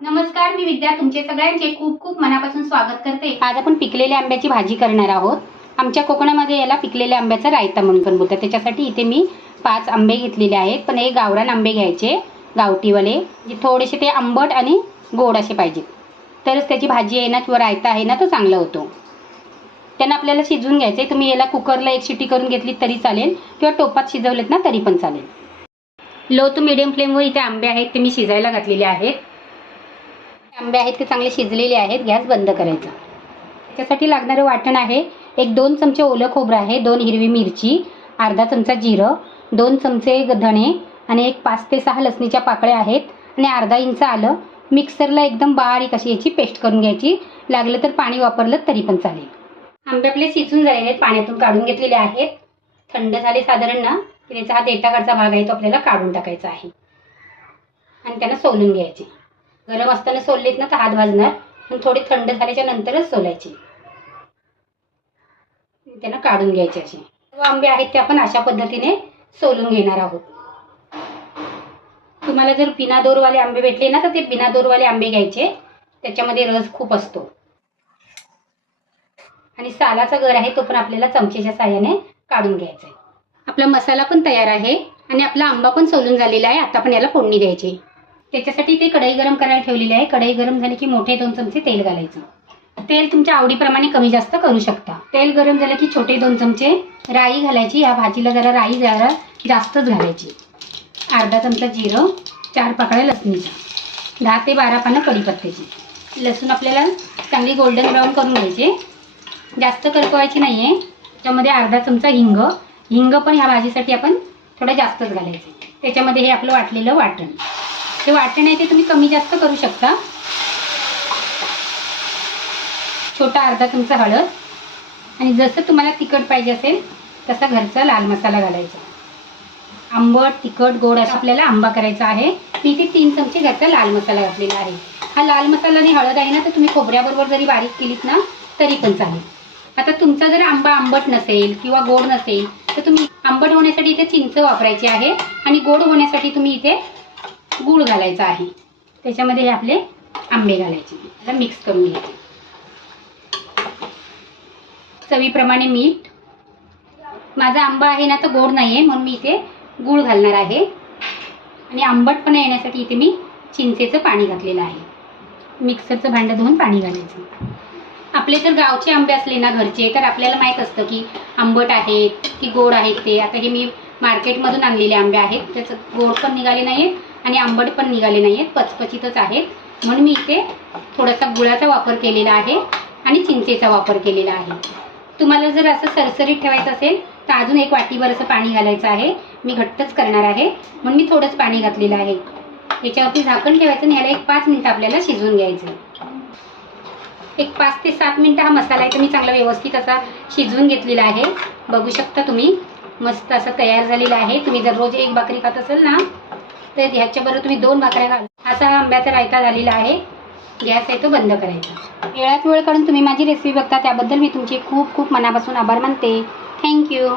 नमस्कार मी विद्या. तुमचे सगळ्यांचे खूप खूप मनापासून स्वागत करते. आज आपण पिकलेल्या आंब्याची भाजी करणार आहोत. आमच्या कोकणामध्ये याला पिकलेल्या आंब्याचा रायता म्हणून पण बोलतात. त्याच्यासाठी इथे मी पाच आंबे घेतलेले आहेत. पण हे गावरान आंबे घ्यायचे गावठीवाले जे थोडेसे ते आंबट आणि गोड असे पाहिजेत तरच त्याची भाजी आहे ना किंवा रायता आहे ना तो चांगला होतो. त्यांना आपल्याला शिजवून घ्यायचे तुम्ही याला कुकरला एक शिटी करून घेतली तरी चालेल किंवा टोपात शिजवलेत ना तरी पण चालेल. लो टू मिडियम फ्लेमवर इथे आंबे आहेत. ते मी शिजायला घातलेले आहेत. आंबे आहेत ते चांगले शिजलेले आहेत गॅस बंद करायचा. त्याच्यासाठी लागणारं वाटण आहे एक दोन चमचे ओलं खोबरं आहे दोन हिरवी मिरची अर्धा चमचा जिरं दोन चमचे ग- धणे आणि एक पाच ते सहा लसणीच्या पाकळ्या आहेत आणि अर्धा इंच आलं मिक्सरला एकदम बारीक अशी याची पेस्ट करून घ्यायची. लागलं तर पाणी वापरलं तरी पण चालेल. आंबे आपले शिजून झालेले आहेत पाण्यातून काढून घेतलेले आहेत. थंड झाले साधारण ना की त्याचा हा देटाकडचा भाग आहे तो आपल्याला काढून टाकायचा आहे. आणि त्यांना सोलून घ्यायचे. गरम असताना सोललेत ना तर हात भाजणार. पण थोडी थंड झाल्याच्या नंतरच सोलायची. त्यांना काढून घ्यायचे असे सर्व आंबे आहेत ते आपण अशा पद्धतीने सोलून घेणार आहोत. तुम्हाला जर बिना दोरवाले आंबे भेटले ना तर ते बिना दोरवाले आंबे घ्यायचे. त्याच्यामध्ये रस खूप असतो. आणि सालाचा गर आहे तो पण आपल्याला चमचेच्या साह्याने काढून घ्यायचा आहे. आपला मसाला पण तयार आहे. आणि आपला आंबा पण सोलून झालेला आहे. आता आपण याला फोडणी द्यायची. त्याच्यासाठी ते कढई गरम करायला ठेवलेली आहे. कढई गरम झाली की मोठे दोन चमचे तेल घालायचं. तेल तुमच्या आवडीप्रमाणे कमी जास्त करू शकता. तेल गरम झालं की छोटे दोन चमचे राई घालायची. या भाजीला जरा राई जरा जास्तच घालायची. अर्धा चमचा जिरं चार पाकळ्या लसणीच्या. दहा ते बारा पानं कढीपत्त्याची. लसूण आपल्याला चांगली गोल्डन ब्राऊन करून घ्यायचे. जास्त करकवायची नाही आहे त्यामध्ये अर्धा चमचा हिंग. हिंग पण ह्या भाजीसाठी आपण थोडं जास्तच घालायचं. त्याच्यामध्ये हे आपलं वाटलेलं वाटण. हे वाटण आहे ते तुम्ही कमी जास्त करू शकता. छोटा अर्धा चमचा हळद. आणि जसं तुम्हाला तिखट पाहिजे असेल तसा घरचा लाल मसाला घालायचा. आंबट तिखट गोड असं आपल्याला आंबा करायचा आहे. मी इथे तीन चमचे घरचा लाल मसाला घातलेला आहे. हा लाल मसाला आणि हळद आहे ना तर तुम्ही खोबऱ्याबरोबर जरी बारीक केलीत ना तरी पण चालेल. आता तुमचा जर आंबा आंबट नसेल किंवा गोड नसेल तर तुम्ही आंबट होण्यासाठी इथे चिंच वापरायची आहे. आणि गोड होण्यासाठी तुम्ही इथे गूळ घालायचा आहे. त्याच्यामध्ये हे आपले आंबे घालायचे. आता मिक्स करून घ्यायचे. चवीप्रमाणे मीठ. माझा आंबा आहे ना तर गोड नाही आहे म्हणून मी इथे गूळ घालणार आहे. आणि आंबटपणा येण्यासाठी इथे मी चिंचेचं पाणी घातलेलं आहे. मिक्सरचं भांडं धुवून पाणी घालायचं. आपले तर गावचे आंबे असले ना घरचे तर आपल्याला माहीत असतं की आंबट आहेत की गोड आहेत ते. आता हे मी मार्केटमधून आणलेले आंबे आहेत त्याचं गोड पण निघाले नाही आहेत आणि आंबट पण निघाले नाही आहेत पचपचीतच आहेत. म्हणून मी इथे थोडासा गुळाचा वापर केलेला आहे आणि चिंचेचा वापर केलेला आहे. तुम्हाला जर असं सरसरीत ठेवायचं असेल तर अजून एक वाटीभर असं पाणी घालायचं आहे. मी घट्टच करणार आहे. म्हणून मी थोडंच पाणी घातलेलं आहे. याच्यावरती झाकण ठेवायचं आणि याला एक पाच मिनिटं आपल्याला शिजवून घ्यायचं एक पाच ते सात मिनिटं हा मसाला आहे तर मी चांगला व्यवस्थित असा शिजवून घेतलेला आहे. बघू शकता तुम्ही. मस्त असा तयार झालेला आहे. तुम्ही जर रोज एक भाकरी खात असाल ना तर ह्याच्याबरोबर तुम्ही दोन भाकऱ्या घाल. असा हा आंब्याचा रायता झालेला आहे. गॅस आहे तो बंद करायचा. वेळात वेळ काढून तुम्ही माझी रेसिपी बघता त्याबद्दल मी तुमचे खूप खूप मनापासून आभार मानते. थँक्यू